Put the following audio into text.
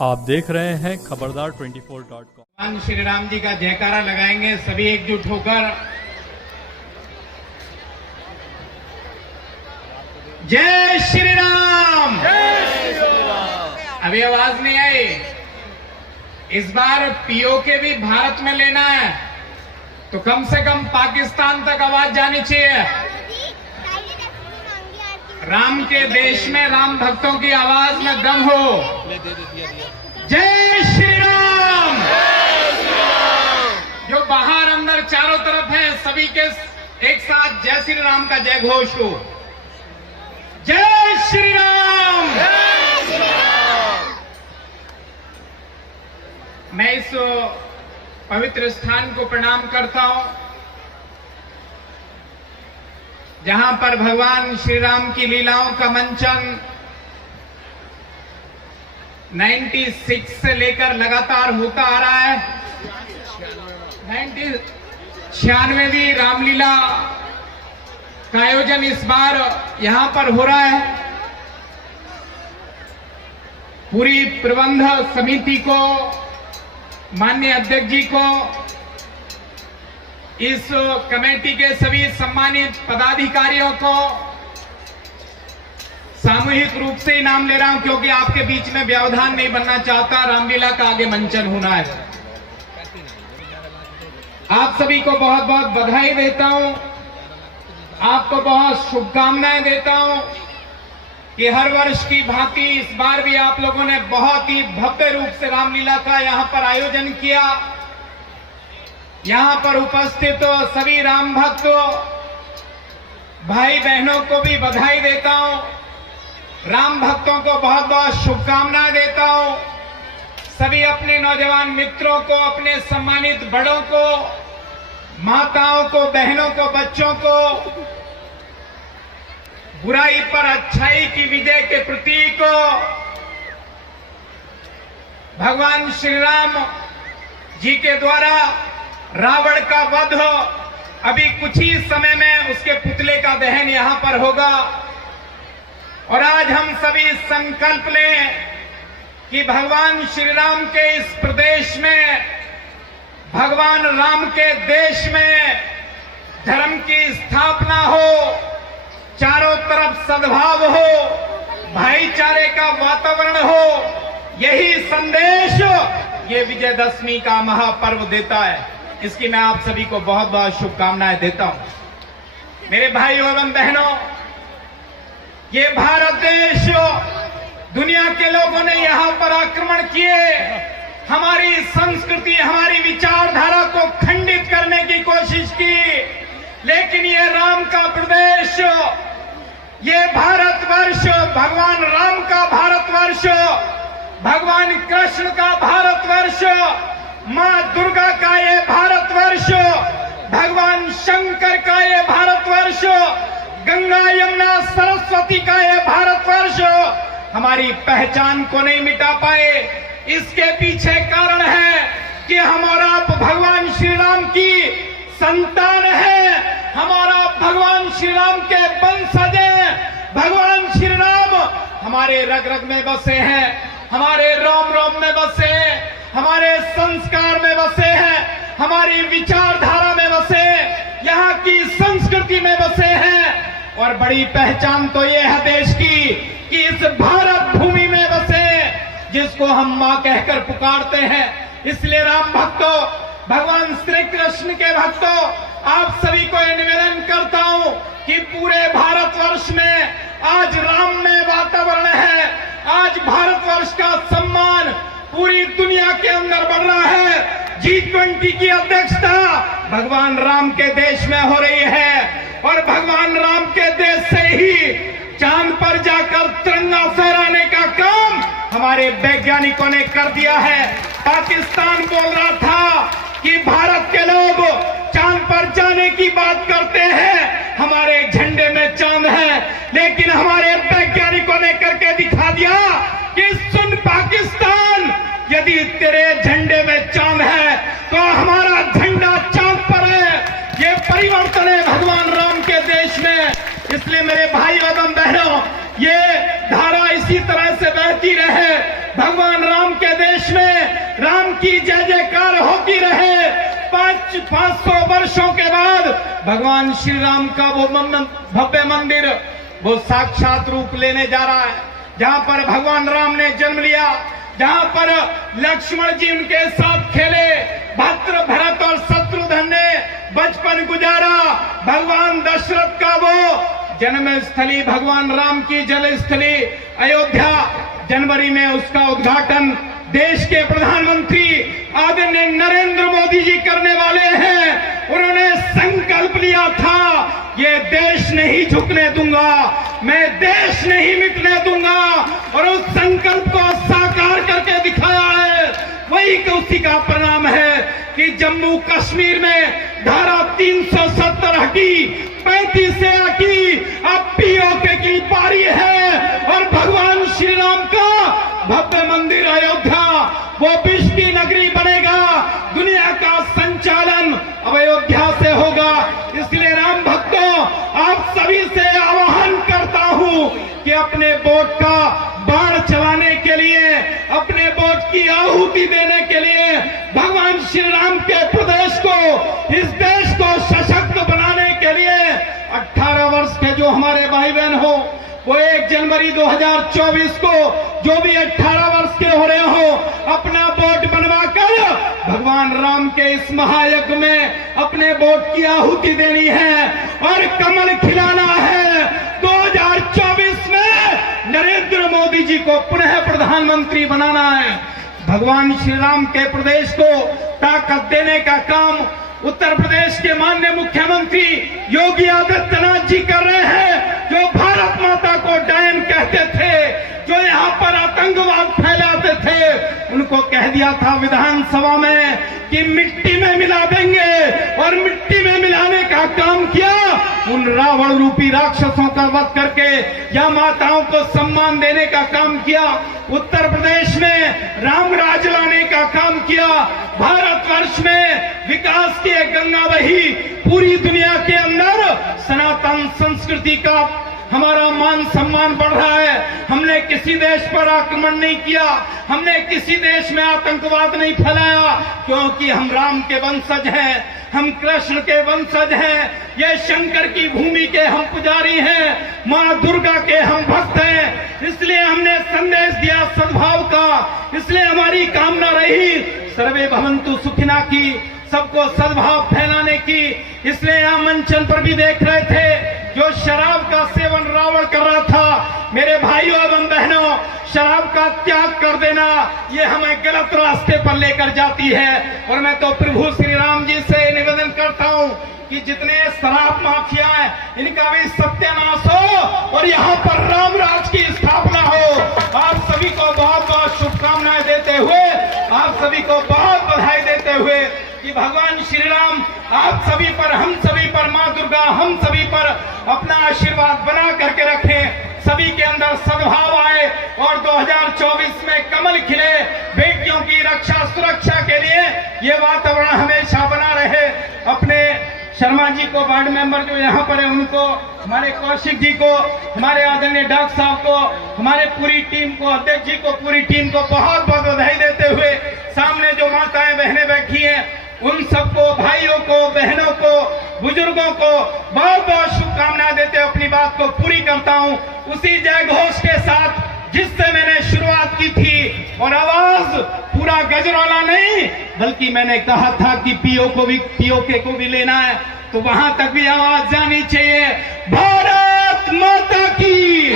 आप देख रहे हैं खबरदार 24.com। भगवान श्री राम जी का जयकारा लगाएंगे सभी एकजुट होकर। जय श्री राम। अभी आवाज नहीं आई। इस बार पीओके भी भारत में लेना है तो कम से कम पाकिस्तान तक आवाज जानी चाहिए। राम के देश में राम भक्तों की आवाज में दम हो। जय श्री राम। जो बाहर अंदर चारों तरफ है सभी के एक साथ जय श्री राम का जय घोष हो। जय श्री राम। मैं इस पवित्र स्थान को प्रणाम करता हूं जहां पर भगवान श्री राम की लीलाओं का मंचन 96 से लेकर लगातार होता आ रहा है। 96वीं रामलीला का आयोजन इस बार यहां पर हो रहा है। पूरी प्रबंध समिति को, माननीय अध्यक्ष जी को, इस कमेटी के सभी सम्मानित पदाधिकारियों को सामूहिक रूप से इनाम ले रहा हूं क्योंकि आपके बीच में व्यवधान नहीं बनना चाहता। रामलीला का आगे मंचन होना है। आप सभी को बहुत बहुत बधाई देता हूं, आपको बहुत शुभकामनाएं देता हूं कि हर वर्ष की भांति इस बार भी आप लोगों ने बहुत ही भव्य रूप से रामलीला का यहां पर आयोजन किया। यहां पर उपस्थित सभी राम भक्तों, भाई बहनों को भी बधाई देता हूं। राम भक्तों को बहुत बहुत शुभकामनाएं देता हूं। सभी अपने नौजवान मित्रों को, अपने सम्मानित बड़ों को, माताओं को, बहनों को, बच्चों को बुराई पर अच्छाई की विजय के प्रतीक भगवान श्री राम जी के द्वारा रावण का वध, अभी कुछ ही समय में उसके पुतले का दहन यहां पर होगा। और आज हम सभी संकल्प लें कि भगवान श्री राम के इस प्रदेश में, भगवान राम के देश में धर्म की स्थापना हो, चारों तरफ सद्भाव हो, भाईचारे का वातावरण हो। यही संदेश ये विजयदशमी का महापर्व देता है। इसकी मैं आप सभी को बहुत बहुत शुभकामनाएं देता हूं। मेरे भाइयों एवं बहनों, ये भारत देश, दुनिया के लोगों ने यहां पर आक्रमण किए, हमारी संस्कृति, हमारी विचारधारा को खंडित करने की कोशिश की, लेकिन ये राम का प्रदेश, ये भारतवर्ष, भगवान राम का भारतवर्ष, भगवान कृष्ण का भारतवर्ष, मां दुर्गा का ये भारतवर्ष, भगवान शंकर का ये भारतवर्ष, गंगा यमुना सरस्वती का ये भारतवर्ष हमारी पहचान को नहीं मिटा पाए। इसके पीछे कारण है कि हमारा भगवान श्री राम की संतान है, हमारा भगवान श्री राम के वंशज हैं। भगवान श्री राम हमारे रग रग में बसे हैं, हमारे रोम रोम में बसे हैं, हमारे संस्कार में बसे हैं, हमारी विचारधारा में बसे, यहाँ की संस्कृति में बसे हैं। और बड़ी पहचान तो ये है देश की कि इस भारत भूमि में बसे, जिसको हम मां कहकर पुकारते हैं। इसलिए राम भक्तों, भगवान श्री कृष्ण के भक्तों, आप सभी को यह निवेदन करता हूं कि पूरे भारतवर्ष में आज राममय वातावरण है। आज भारतवर्ष का सम्मान पूरी दुनिया के अंदर बढ़ रहा है। G20 की अध्यक्षता भगवान राम के देश में हो रही है और भगवान राम के देश से ही चांद पर जाकर तिरंगा फहराने का काम हमारे वैज्ञानिकों ने कर दिया है। पाकिस्तान बोल रहा था कि भारत के लोग चांद पर जाने की बात करते हैं, हमारे झंडे में चांद है, लेकिन हमारे वैज्ञानिकों ने करके दिखा दिया कि सुन पाकिस्तान, यदि तेरे झंडे में चांद है तो हमारा झंडा चांद पर है। ये परिवर्तन है भगवान राम के देश में। इसलिए मेरे भाई एवं बहनों, ये धारा इसी तरह से बहती रहे, भगवान राम के की जय जयकार होती रहे। 500 वर्षों के बाद भगवान श्री राम का वो भव्य मंदिर वो साक्षात रूप लेने जा रहा है, जहां पर भगवान राम ने जन्म लिया, जहां पर लक्ष्मण जी उनके साथ खेले, भद्र भरत और शत्रुघ्न ने बचपन गुजारा। भगवान दशरथ का वो जन्म स्थली, भगवान राम की जल स्थली अयोध्या, जनवरी में उसका उद्घाटन देश के प्रधानमंत्री आदरणीय नरेंद्र मोदी जी करने वाले हैं। उन्होंने संकल्प लिया था, ये देश नहीं झुकने दूंगा, मैं देश नहीं मिटने दूंगा, और उस संकल्प को साकार करके दिखाया है। वही उसी का परिणाम है कि जम्मू कश्मीर में धारा 370 हटी, 35 से हटी, अब पीओके की बारी है, और भगवान श्री राम का भव्य मंदिर अयोध्या वो विश्व की नगरी बनेगा। दुनिया का संचालन अब अयोध्या से होगा। इसलिए राम भक्तों, आप सभी से आह्वान करता हूं कि अपने वोट का बाण चलाने के लिए, अपने वोट की आहुति देने के लिए भगवान श्री राम के प्रदेश को, इस देश को सशक्त बनाने के लिए 18 वर्ष के जो हमारे भाई बहन हो, वो 1 जनवरी 2024 को जो भी 18 वर्ष के हो रहे हो, अपना वोट बनवाकर भगवान राम के इस महायज्ञ में अपने वोट की आहुति देनी है और कमल खिलाना है। 2024 में नरेंद्र मोदी जी को पुनः प्रधानमंत्री बनाना है। भगवान श्री राम के प्रदेश को ताकत देने का काम उत्तर प्रदेश के माननीय मुख्यमंत्री योगी आदित्यनाथ जी कर रहे हैं। जो भारत माता को डायन कहते थे, जो यहाँ पर आतंकवाद फैलाते थे, उनको कह दिया था विधानसभा में कि मिट्टी में मिला देंगे, और मिट्टी में मिलाने का काम किया। उन रावण रूपी राक्षसों का वध करके या माताओं को सम्मान देने का काम किया। उत्तर प्रदेश में राम राज लाने का काम किया। भारतवर्ष में विकास की एक गंगा बही, पूरी दुनिया के अंदर सनातन संस्कृति का हमारा मान सम्मान बढ़ रहा है। हमने किसी देश पर आक्रमण नहीं किया, हमने किसी देश में आतंकवाद नहीं फैलाया, क्योंकि हम राम के वंशज हैं, हम कृष्ण के वंशज हैं, ये शंकर की भूमि के हम पुजारी हैं, मां दुर्गा के हम भक्त हैं। इसलिए हमने संदेश दिया सद्भाव का, इसलिए हमारी कामना रही सर्वे भवन्तु सुखिना की, सबको सद्भाव फैलाने की। इसलिए यहाँ मंचन पर भी देख रहे थे, जो शराब का सेवन रावण कर रहा था, मेरे भाइयों एवं बहनों, शराब का त्याग कर देना ये हमें गलत रास्ते पर लेकर जाती है। और मैं तो प्रभु श्री राम जी से निवेदन करता हूँ कि जितने शराब माफिया हैं, इनका भी सत्यानाश हो और यहाँ पर राम राज की स्थापना हो। आप सभी को बहुत बहुत शुभकामनाएं देते हुए, आप सभी को बहुत बधाई देते हुए कि भगवान श्री राम आप सभी पर, हम सभी पर, मां दुर्गा हम सभी पर अपना आशीर्वाद बना करके रखें, सभी के अंदर सद्भाव आए और 2024 में कमल खिले। बेटियों की रक्षा सुरक्षा के लिए ये वातावरण हमेशा बना रहे। अपने शर्मा जी को, वार्ड मेंबर जो यहाँ पर है उनको, हमारे कौशिक जी को, हमारे आदरणीय डॉक्टर साहब को, हमारे पूरी टीम को, अध्यक्ष जी को, पूरी टीम को बहुत बहुत बधाई देते हुए, सामने जो माताएं बहनें बैठी हैं उन सबको, भाइयों को, बहनों को, बुजुर्गों को बहुत बहुत शुभकामनाएं देते हुए अपनी बात को पूरी करता हूं उसी जय घोष के साथ जिससे मैंने शुरुआत की थी। और आवाज पूरा गजरौला नहीं, बल्कि मैंने कहा था कि पीओके को भी लेना है, तो वहां तक भी आवाज जानी चाहिए। भारत माता की